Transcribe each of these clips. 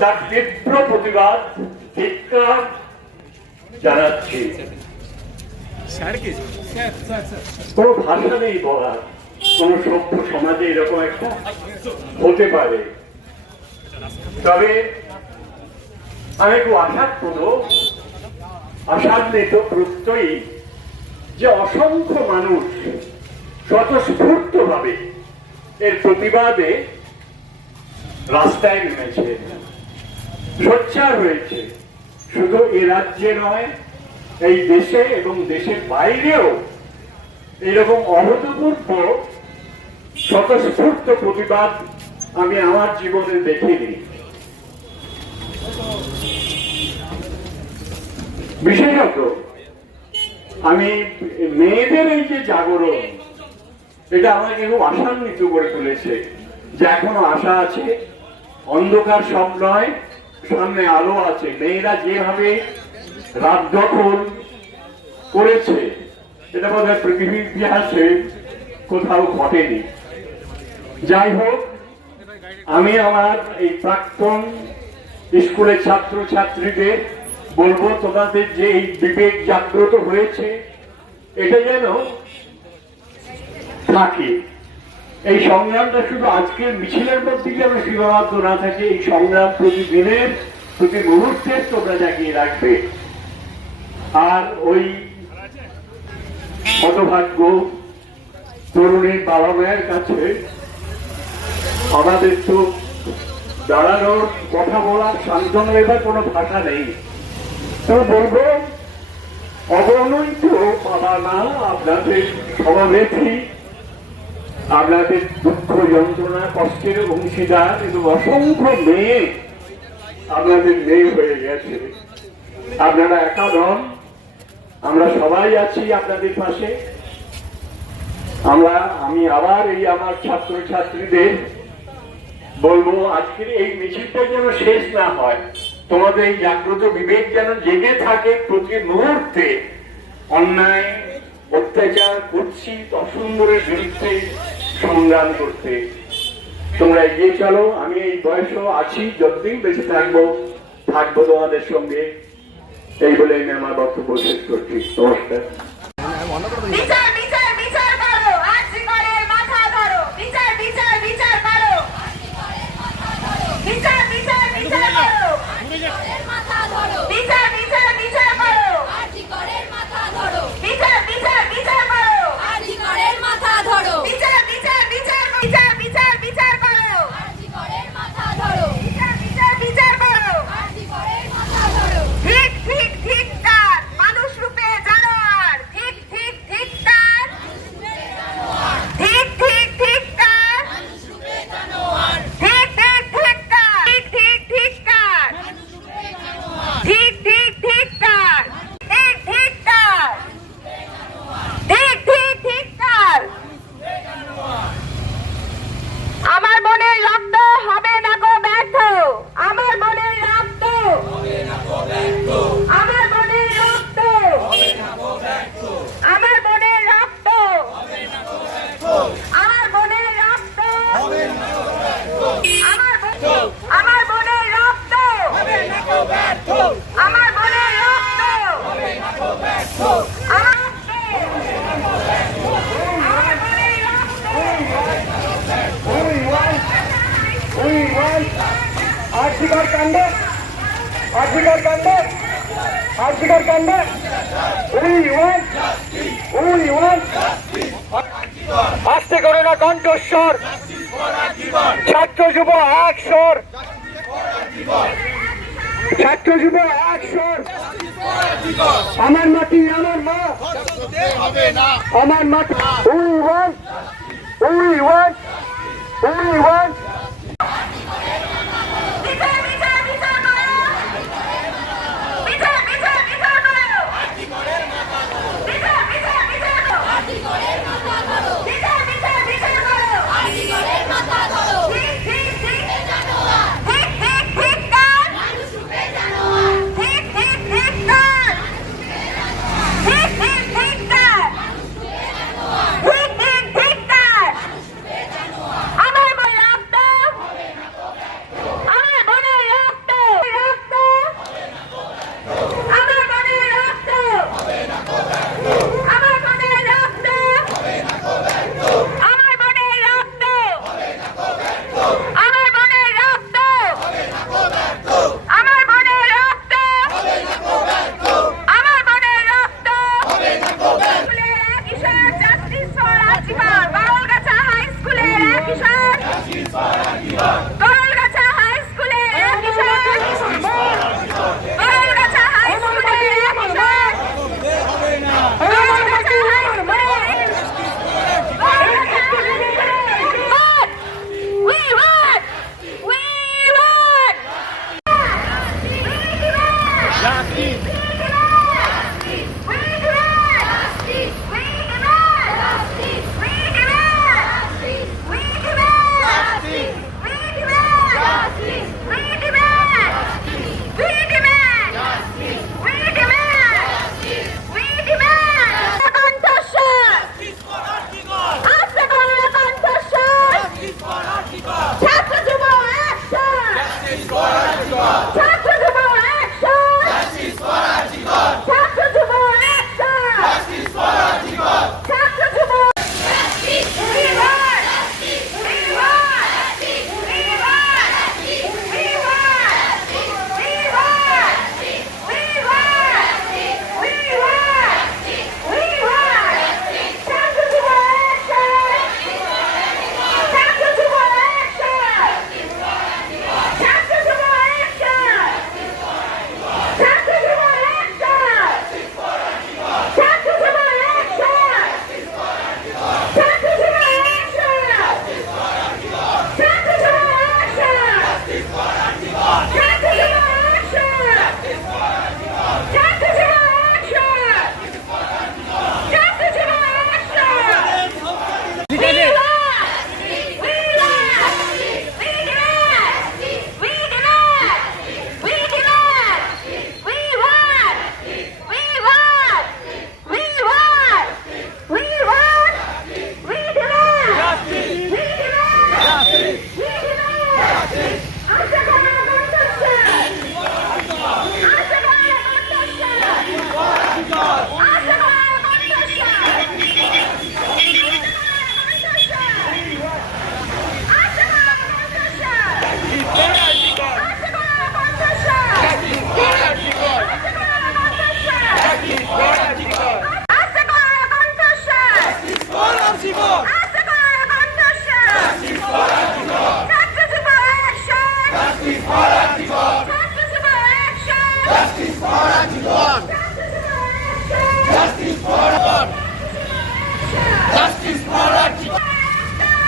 তার তীব্র প্রতিবাদ জানাচ্ছি। ভাষা নেই বলার, কোন সভ্য সমাজে এরকম একটা হতে পারে। তবে আমি একটু আঘাতপ্রদ আশান্বিত প্রত্যয়ী যে অসংখ্য মানুষ স্বতঃস্ফূর্ত ভাবে এর প্রতিবাদে রাস্তায় নেমেছে। সোচ্চার হয়েছে। শুধু এ রাজ্যে নয়, এই দেশে এবং দেশের বাইরেও এরকম অভূতপূর্ব স্বতঃস্ফূর্ত প্রতিবাদ আমি আমার জীবনে দেখিনি। বিশেষত আমি মেয়েদের এই যে জাগরণ, এটা আমাকে খুব আশান্বিত করে তুলেছে যে এখনও আশা আছে, অন্ধকার সব নয় সামনে আলো আছে। মেয়েরা যেভাবে রাত দখল করেছে এটা বোধ পৃথিবীর ইতিহাসে কোথাও ঘটেনি। যাই হোক, আমি আমার এই প্রাক্তন স্কুলের ছাত্র ছাত্রীদের বলব, তোমাদের যে এই বিবেক জাগ্রত হয়েছে, এটা যেন থাকে। এই সংগ্রামটা শুধু আজকের মিছিলের মধ্যে যেন সীমাবদ্ধ না থাকে, এই সংগ্রাম প্রতিদিনের প্রতি মুহূর্তের তোমরা জাগিয়ে রাখবে। আর ওই হতভাগ্য তরুণীর বাবা মায়ের কাছে আমাদের তো দাঁড়ানোর কথা বলার সান্ত্বনা এবার কোনো ভাষা নেই। তো বলব, অবনৈত বাবা মা, আপনাদের সমাবেশী আপনাদের দুঃখ যন্ত্রণা কষ্টের অংশীদার এবং অসংখ্য মেয়ে আপনাদের মেয়ে হয়ে গেছে। আপনারা একা নন। আমরা সবাই আছি আপনাদের পাশে। আমরা, আমি আবার এই আমার ছাত্র ছাত্রীদের বলব, আজকের এই মিছিলটা যেন শেষ না হয়। তোমাদের এই জাগ্রত বিবেক যেন জেগে থাকে প্রতি মুহূর্তে। অন্যায়, অত্যাচার, কুৎসিত, অসুন্দরের বিরুদ্ধে সংগ্রাম করতে। তোমরা এগিয়ে চলো, আমি এই বয়সও আছি, যতদিন বেঁচে থাকব থাকব তোমাদের সঙ্গে। এই বলে আমি আমার বক্তব্য শেষ করছি। নমস্কার। বিচার করো আজকে করে মাথা ধরো বিচার বিচার বিচার করো বিচার বিচার বিচার করো মাথা ধরো বিচার বিচার বিচার করো আরজি করের মাথা ধরো বিচার বিচার বিচার করো আরজি করের মাথা ধরো বিচার বিচার বিচার বিচার বিচার বিচার করো আরজি করের মাথা ধরো বিচার বিচার বিচার করো আরজি করের মাথা ধরো ঠিক ঠিক ঠিক কার মানুষ রূপে জানোয়ার ঠিক ঠিক ঠিক কার ঠিক ঠিক ঠিক কার ঠিক ঠিক ঠিক কার ঠিক ঠিক ঠিক কার ঠিক ঠিক ঠিক কার ঠিক ঠিক কার ঠিক ঠিক ঠিক কার আমার মনের রক্ত হবে না গো ব্যর্থ আমার মনের রক্ত আমার মনের রক্ত আমার মনের রক্ত আমার মনের রক্ত আমার ব- আমার মনের রক্ত আমার মনের রক্ত আমার আমার মনের রক্ত আর্থিকর কাণ্ড আর্থিকর কাণ্ড আর্থিকর কাণ্ড উই ওয়ান উই ওয়ান আসতে করে না কণ্ঠস্বর। ছাত্র যুব এক স্বর। ছাত্র যুব এক স্বর। আমার মাটি আমার মা। আমার মাটি we won we won we won.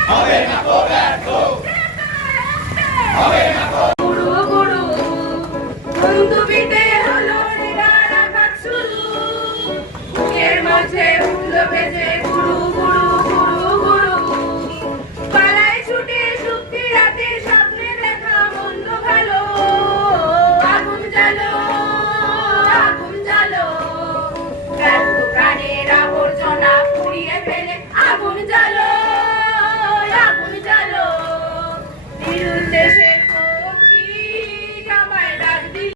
গুরু গুরু অন্ত